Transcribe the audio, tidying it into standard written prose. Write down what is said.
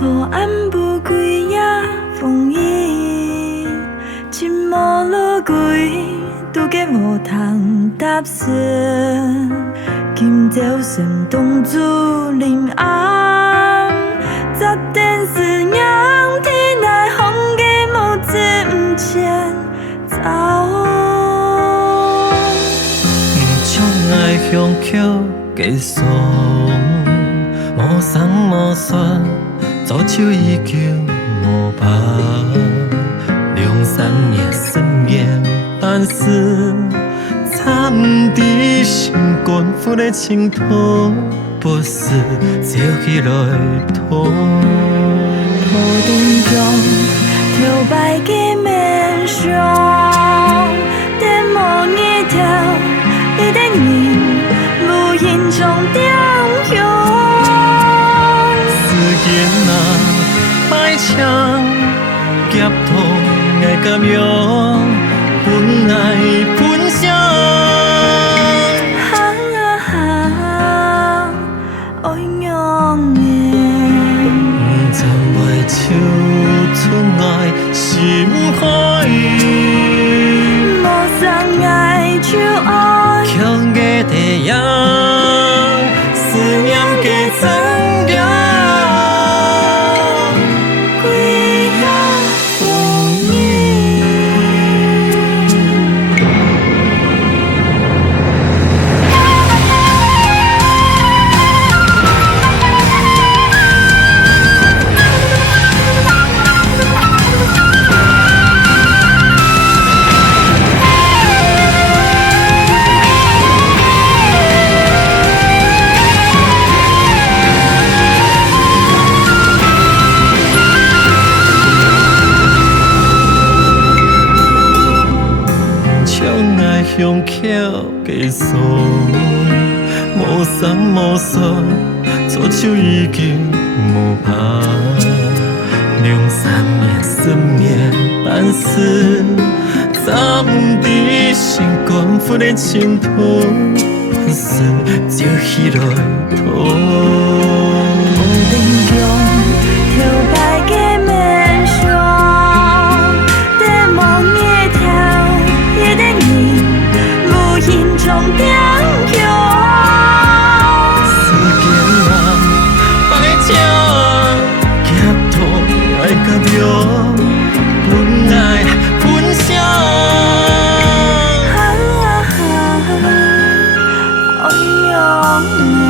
错暗不归也风雨，沉默落归，拄计无通答顺。今朝算冬主临暗，十点思念天来风嘅无止唔前走。唱爱香口计算，无送无算，左手已经无把。2、3年思念，但是藏伫心肝腑的净土，不是借起来拖。土顶中跳摆嘅面上，电幕日头，你的面无形中点响。思念啊，歹唱，夹痛爱感样，本爱分享。爱用的，曾为唱出爱心海，无相爱就爱，强嘅地样，思念嘅增长。归也风雨。香口计算，无送无算，左手已经无拍。2、3年思念，但是藏伫心肝腑的净土，本是借起来拖。土顶中跳摆嘅面上，电幕日头，伊的面无形中点响。思念啊，歹情，夹痛爱甲样，本爱分享。爱用的。